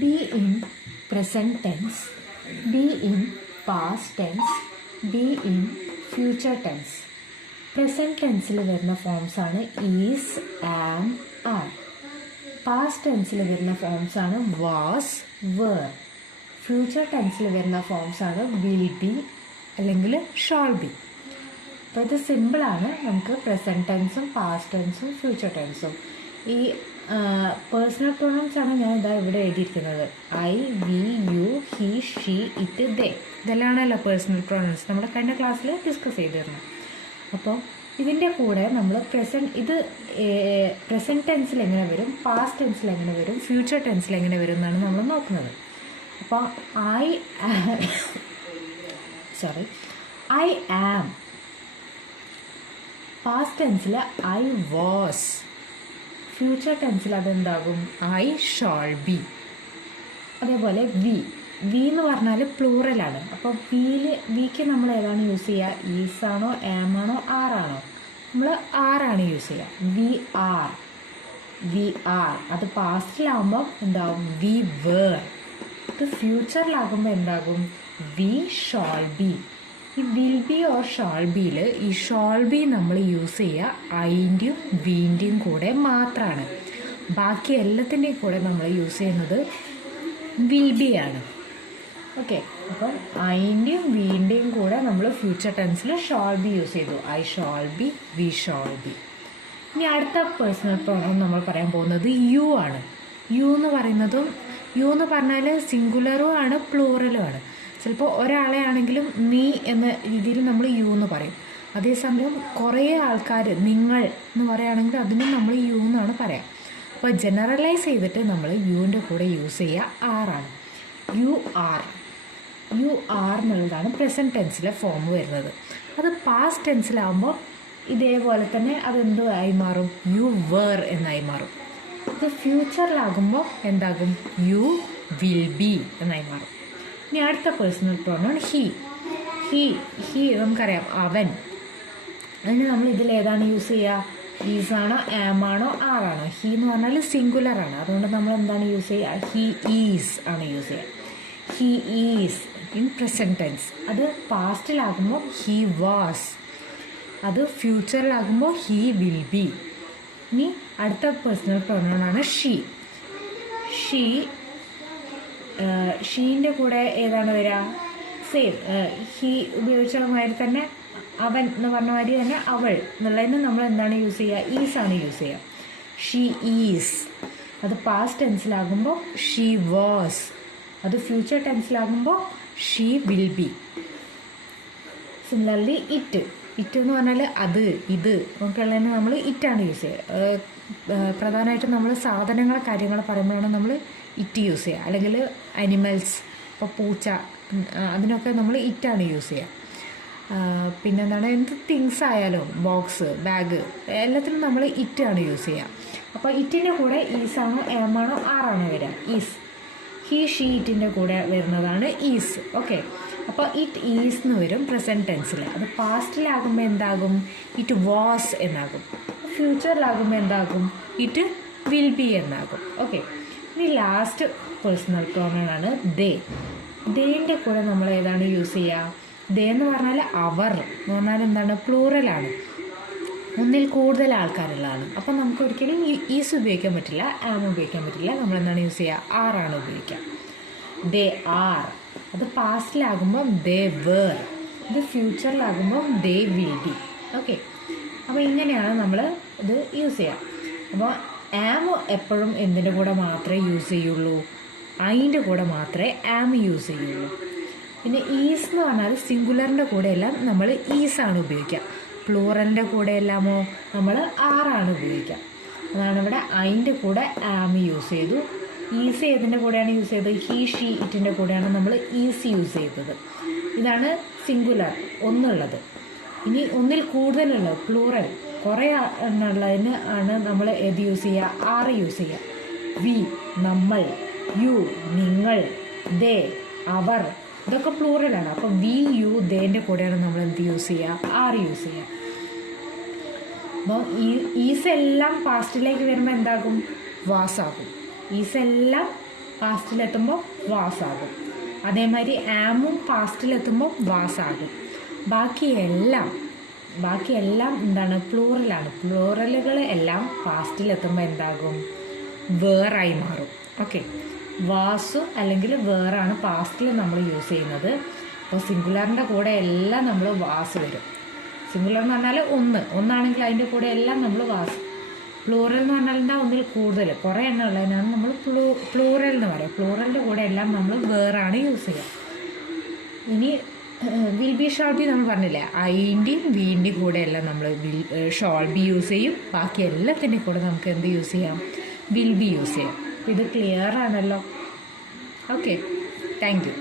be in present tense, be in past tense, be in future tense. Present ടെൻസിൽ വരുന്ന forms ആണ് is, am, are. Past ടെൻസിൽ വരുന്ന forms ആണ് was, where. Future ടെൻസിൽ വരുന്ന forms ആണ് വിൽ ബി അല്ലെങ്കിൽ ഷാൾ ബി. അപ്പോൾ ഇത് സിമ്പിളാണ്. നമുക്ക് പ്രസൻറ്റ് ടെൻസും പാസ്റ്റ് ടെൻസും ഫ്യൂച്ചർ ടെൻസും. ഈ പേഴ്സണൽ പ്രൊണൗൺസ് ആണ് ഞാൻ ഇതാ ഇവിടെ എഴുതിയിരിക്കുന്നത്. I, we, you, he, she, it, they. ഇതെല്ലാമാണല്ലോ പേഴ്സണൽ പ്രൊണൗൺസ്. നമ്മൾ കഴിഞ്ഞ ക്ലാസ്സിൽ ഡിസ്കസ് ചെയ്തിരുന്നു. അപ്പോൾ ഇതിൻ്റെ കൂടെ നമ്മൾ പ്രസൻറ്റ് ടെൻസിൽ എങ്ങനെ വരും, പാസ്റ്റ് ടെൻസിൽ എങ്ങനെ വരും, ഫ്യൂച്ചർ ടെൻസിൽ എങ്ങനെ വരും എന്നാണ് നമ്മൾ നോക്കുന്നത്. അപ്പോൾ ഐ ആം. പാസ്റ്റ് ടെൻസിൽ ഐ വാസ്. ഫ്യൂച്ചർ ടെൻസിൽ അതെന്താകും, ഐ ഷാൾ ബി. അതേപോലെ വി എന്ന് പറഞ്ഞാൽ പ്ലൂറലാണ്. അപ്പോൾ വിക്ക് നമ്മൾ ഏതാണ് യൂസ് ചെയ്യുക, ഈസ് ആണോ, ആം ആണോ, ആർ ആണോ? നമ്മൾ ആറാണ് യൂസ് ചെയ്യുക. We are. അത് പാസ്റ്റിലാകുമ്പോൾ എന്താകും, വി വേർ. ഇത് ഫ്യൂച്ചറിലാകുമ്പോൾ എന്താകും, വി ഷാൾ ബി. ഈ വിൽ ബി ഓർ ഷാൾ ബിയിൽ ഈ ഷാൾ ബി നമ്മൾ യൂസ് ചെയ്യുക ഐൻ്റെയും വീൻ്റെയും കൂടെ മാത്രമാണ്. ബാക്കി എല്ലാത്തിൻ്റെയും കൂടെ നമ്മൾ യൂസ് ചെയ്യുന്നത് വിൽ ബി ആണ്. ഓക്കെ, അപ്പം ഐൻ്റെയും വീൻ്റെയും കൂടെ നമ്മൾ ഫ്യൂച്ചർ ടെൻസിൽ ഷാൾ ബി യൂസ് ചെയ്തു. I shall B, V shall B. ഇനി അടുത്ത പേഴ്സണൽ പ്രൊനൗൺ നമ്മൾ പറയാൻ പോകുന്നത് യു ആണ്. യു എന്ന് പറഞ്ഞാൽ സിംഗുലറും ആണ് പ്ലൂറലും ആണ്. ചിലപ്പോൾ ഒരാളെ ആണെങ്കിലും നീ എന്ന രീതിയിൽ നമ്മൾ യു എന്ന് പറയും. അതേസമയം കുറേ ആൾക്കാർ നിങ്ങൾ എന്ന് പറയുകയാണെങ്കിൽ അതിനും നമ്മൾ യു എന്നാണ് പറയാം. അപ്പോൾ ജനറലൈസ് ചെയ്തിട്ട് നമ്മൾ യുവിൻ്റെ കൂടെ യൂസ് ചെയ്യുക ആറാണ്. യു ആർ എന്നുള്ളതാണ് പ്രസൻറ്റ് ടെൻസിലെ ഫോം വരുന്നത്. അത് പാസ്റ്റ് ടെൻസിലാകുമ്പോൾ ഇതേപോലെ തന്നെ അതെന്തോ ആയി മാറും, യു വേർ എന്നായി മാറും. ഇത് ഫ്യൂച്ചറിലാകുമ്പോൾ എന്താകും, യു വിൽ ബി എന്നായി മാറും. ഇനി അടുത്ത പേഴ്സണൽ പ്രൊനൗൺ ഹി. നമുക്കറിയാം അവൻ. അതിന് നമ്മൾ ഇതിലേതാണ് യൂസ് ചെയ്യുക, ഈസ് ആണോ, ആം ആണോ, ആർ ആണോ? ഹി എന്ന് പറഞ്ഞാൽ സിംഗുലർ ആണ്. അതുകൊണ്ട് നമ്മൾ എന്താണ് യൂസ് ചെയ്യുക, ഹി ഈസ് ആണ് യൂസ് ചെയ്യുക. He is in present tense. അത് പാസ്റ്റിലാകുമ്പോൾ ഹി വാസ്. അത് ഫ്യൂച്ചറിലാകുമ്പോൾ ഹി വിൽ ബി. ഇനി അടുത്ത പേഴ്സണൽ പ്രൊനൗൺ ആണ് ഷീ. ഷീൻ്റെ കൂടെ ഏതാണ് വരിക, സെയിം ഹി ഉപയോഗിച്ച മാതിരി തന്നെ അവൻ എന്ന് പറഞ്ഞ മാതിരി തന്നെ അവൾ എന്നുള്ളതിന് നമ്മൾ എന്താണ് യൂസ് ചെയ്യുക, ഈസ് ആണ് യൂസ് ചെയ്യുക. She is. അത് പാസ്റ്റ് ടെൻസിലാകുമ്പോൾ ഷീ വാസ്. അത് ഫ്യൂച്ചർ ടെൻസിലാകുമ്പോൾ she will be. Similarly it എന്ന് പറഞ്ഞാൽ അത്, ഇത് ഒക്കെയുള്ളതിന് നമ്മൾ ഇറ്റാണ് യൂസ് ചെയ്യുക. പ്രധാനമായിട്ടും നമ്മൾ സാധനങ്ങളെ കാര്യങ്ങൾ പറയുമ്പോഴാണ് നമ്മൾ ഇറ്റ് യൂസ് ചെയ്യുക. അല്ലെങ്കിൽ അനിമൽസ്, ഇപ്പോൾ പൂച്ച, അതിനൊക്കെ നമ്മൾ ഇറ്റാണ് യൂസ് ചെയ്യുക. പിന്നെന്താണ്, എന്ത് തിങ്സ് ആയാലും ബോക്സ്, ബാഗ്, എല്ലാത്തിനും നമ്മൾ ഇറ്റാണ് യൂസ് ചെയ്യുക. അപ്പോൾ ഇറ്റിൻ്റെ കൂടെ ഈസാണോ, ആം ആണോ, ആറാണോ വരിക, ഈസ്. ഹി ഷീ ഇറ്റിൻ്റെ കൂടെ വരുന്നതാണ് ഈസ്. ഓക്കെ, അപ്പോൾ ഇറ്റ് ഈസ് എന്ന് വരും പ്രസൻറ്റ് ടെൻസിൽ. അത് പാസ്റ്റിലാകുമ്പോൾ എന്താകും, ഇറ്റ് വാസ് എന്നാകും. ഫ്യൂച്ചറിലാകുമ്പോൾ എന്താകും, ഇറ്റ് വിൽ ബി എന്നാകും. ഓക്കെ, ഇനി ലാസ്റ്റ് പേഴ്സണൽ പ്രൊനൗൺ ആണ് ദേ. ദേൻ്റെ കൂടെ നമ്മൾ ഏതാണ് യൂസ് ചെയ്യുക, ദേ എന്ന് പറഞ്ഞാൽ അവർ എന്ന് പറഞ്ഞാൽ എന്താണ്, പ്ലൂറലാണ്. ഒന്നിൽ കൂടുതൽ ആൾക്കാരുള്ളതാണ്. അപ്പം നമുക്ക് ഒരിക്കലും ഈസ് ഉപയോഗിക്കാൻ പറ്റില്ല, ആം ഉപയോഗിക്കാൻ പറ്റില്ല. നമ്മൾ എന്താണ് യൂസ് ചെയ്യുക, ആറാണ് ഉപയോഗിക്കുക. They are. അത് പാസ്റ്റിലാകുമ്പം ദേ വേർ. ഇത് ഫ്യൂച്ചറിലാകുമ്പം ദേ വിൽ ബി. ഓക്കെ, അപ്പോൾ ഇങ്ങനെയാണ് നമ്മൾ ഇത് യൂസ് ചെയ്യുക. അപ്പോൾ ആം എപ്പോഴും എന്തിൻ്റെ കൂടെ മാത്രമേ യൂസ് ചെയ്യുള്ളൂ, ഐൻ്റെ കൂടെ മാത്രമേ ആം യൂസ് ചെയ്യുള്ളൂ. പിന്നെ ഈസ് എന്ന് പറഞ്ഞാൽ സിംഗുലറിൻ്റെ കൂടെയെല്ലാം നമ്മൾ ഈസാണ് ഉപയോഗിക്കുക. പ്ലൂറലിൻ്റെ കൂടെ എല്ലാമോ നമ്മൾ ആറാണ് ഉപയോഗിക്കുക. അതാണ് ഇവിടെ ഐൻ്റെ കൂടെ ആം യൂസ് ചെയ്തു. ഈസ് ഏതിൻ്റെ കൂടെയാണ് യൂസ് ചെയ്തത്, ഹി ഷീ ഇറ്റിൻ്റെ കൂടെയാണ് നമ്മൾ ഈസ് യൂസ് ചെയ്തത്. ഇതാണ് സിംഗുലർ, ഒന്നുള്ളത്. ഇനി ഒന്നിൽ കൂടുതലുള്ള പ്ലൂറൽ കുറേ എന്നുള്ളതിന് ആണ് നമ്മൾ ഏത് യൂസ് ചെയ്യുക, ആറ് യൂസ് ചെയ്യുക. വി നമ്മൾ, യു നിങ്ങൾ, ദേ അവർ, ഇതൊക്കെ പ്ലൂറലാണ്. അപ്പോൾ വി യു ദേൻ്റെ കൂടെയാണ് നമ്മൾ എന്ത് യൂസ് ചെയ്യുക, ആറ് യൂസ് ചെയ്യുക. അപ്പോൾ ഈസ് എല്ലാം പാസ്റ്റിലേക്ക് വരുമ്പോൾ എന്താകും, വാസാകും. ഈസ് എല്ലാം പാസ്റ്റിലെത്തുമ്പോൾ വാസ് ആകും. അതേമാതിരി ആമും പാസ്റ്റിലെത്തുമ്പോൾ വാസ് ആകും. ബാക്കിയെല്ലാം എന്താണ്? പ്ലൂറലാണ്. പ്ലൂറലുകൾ എല്ലാം പാസ്റ്റിലെത്തുമ്പോൾ എന്താകും? വേറായി മാറും. ഓക്കെ, വാസു അല്ലെങ്കിൽ വേറാണ് പാസ്റ്റിൽ നമ്മൾ യൂസ് ചെയ്യുന്നത്. അപ്പോൾ സിംഗുലറിൻ്റെ കൂടെ എല്ലാം നമ്മൾ വാസ് വരും. സിംഗുലർ എന്ന് പറഞ്ഞാൽ ഒന്നാണെങ്കിൽ അതിൻ്റെ കൂടെ എല്ലാം നമ്മൾ വാസ്. പ്ലൂറൽ എന്ന് പറഞ്ഞാൽ എന്താ? ഒന്നിൽ കൂടുതൽ കുറേ എണ്ണം ഉള്ളതിനാണ് നമ്മൾ പ്ലൂറൽ എന്ന് പറയും. പ്ലൂറലിൻ്റെ കൂടെ എല്ലാം നമ്മൾ വേറാണ് യൂസ് ചെയ്യുക. ഇനി വിൽ ബി ഷാൾ ബി നമ്മൾ പറഞ്ഞില്ലേ, ഐൻ്റെയും വീൻ്റെയും കൂടെ എല്ലാം നമ്മൾ ഷാൾ ബി യൂസ് ചെയ്യും. ബാക്കി എല്ലാത്തിൻ്റെയും കൂടെ നമുക്ക് എന്ത് യൂസ് ചെയ്യാം? വിൽ ബി യൂസ് ചെയ്യാം. ഇത് ക്ലിയർ ആണല്ലോ? Okay, thank you.